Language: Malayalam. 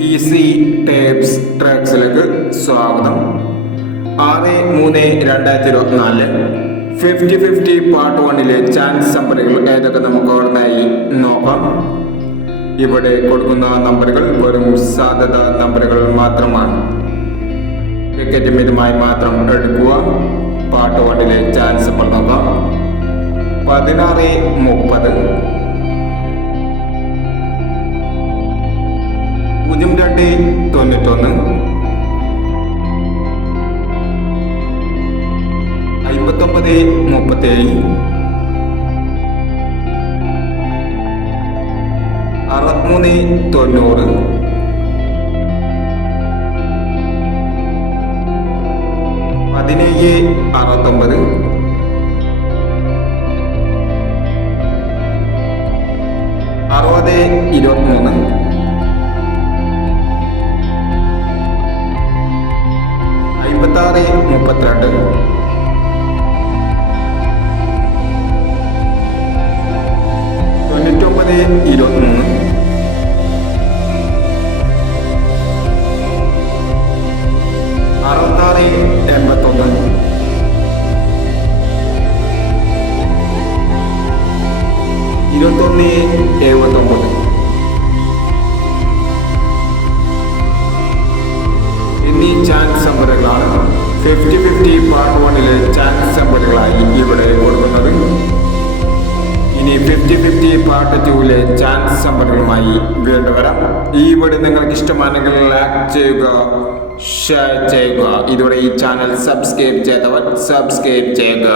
ഈസി ടേപ്സ് ട്രാക്സിലേക്ക് സ്വാഗതം. ആറ് മൂന്ന് രണ്ടായിരത്തി ഇരുപത്തിനാല് ഫിഫ്റ്റി ഫിഫ്റ്റി പാർട്ട് വണ്ണിലെ ചാൻസ് നമ്പറുകൾ ഏതൊക്കെ നമുക്ക് ഓർമ്മയായി നോക്കാം. ഇവിടെ കൊടുക്കുന്ന നമ്പറുകൾ വെറും സാധ്യത നമ്പറുകൾ മാത്രമാണ്. ക്രിക്കറ്റ് മിതമായി മാത്രം എടുക്കുക. പാർട്ട് വണ്ണിലെ ചാൻസ് നമ്പർ നോക്കാം. പതിനാറ് മുപ്പത് രണ്ട് തൊണ്ണൂറ്റൊന്ന് അമ്പത്തൊമ്പത് മുപ്പത്തേഴ്. അറുപത്തിമൂന്ന് തൊണ്ണൂറ്. പതിനേഴ് അറുപത്തൊമ്പത്. അറുപത് ഇരുപത്തിമൂന്ന്. അമ്പത്താറ് മുപ്പത്തിരണ്ട്. തൊണ്ണൂറ്റൊമ്പത് ഇരുപത്തിമൂന്ന്. അറുപത്താറ് എൺപത്തൊന്ന്. ഇരുപത്തൊന്ന് എഴുപത്തൊമ്പത്. എന്നീ ചാൻസ് നമ്പറുകളാണ് ഫിഫ്റ്റി ഫിഫ്റ്റി പാർട്ട് വണ്ണിലെ ചാൻസ് നമ്പറുകളായി ഇവിടെ കൊടുക്കുന്നത് ഇനി ഫിഫ്റ്റി ഫിഫ്റ്റി പാർട്ട് ടൂവിലെ ചാൻസ് നമ്പറുകളുമായി വീണ്ടും വരാം. ഈ വീഡിയോ നിങ്ങൾക്ക് ഇഷ്ടമാണെങ്കിൽ ലൈക്ക് ചെയ്യുക ഷെയർ ചെയ്യുക. ഇതുവരെ ഈ ചാനൽ സബ്സ്ക്രൈബ് ചെയ്തവർ സബ്സ്ക്രൈബ് ചെയ്യുക.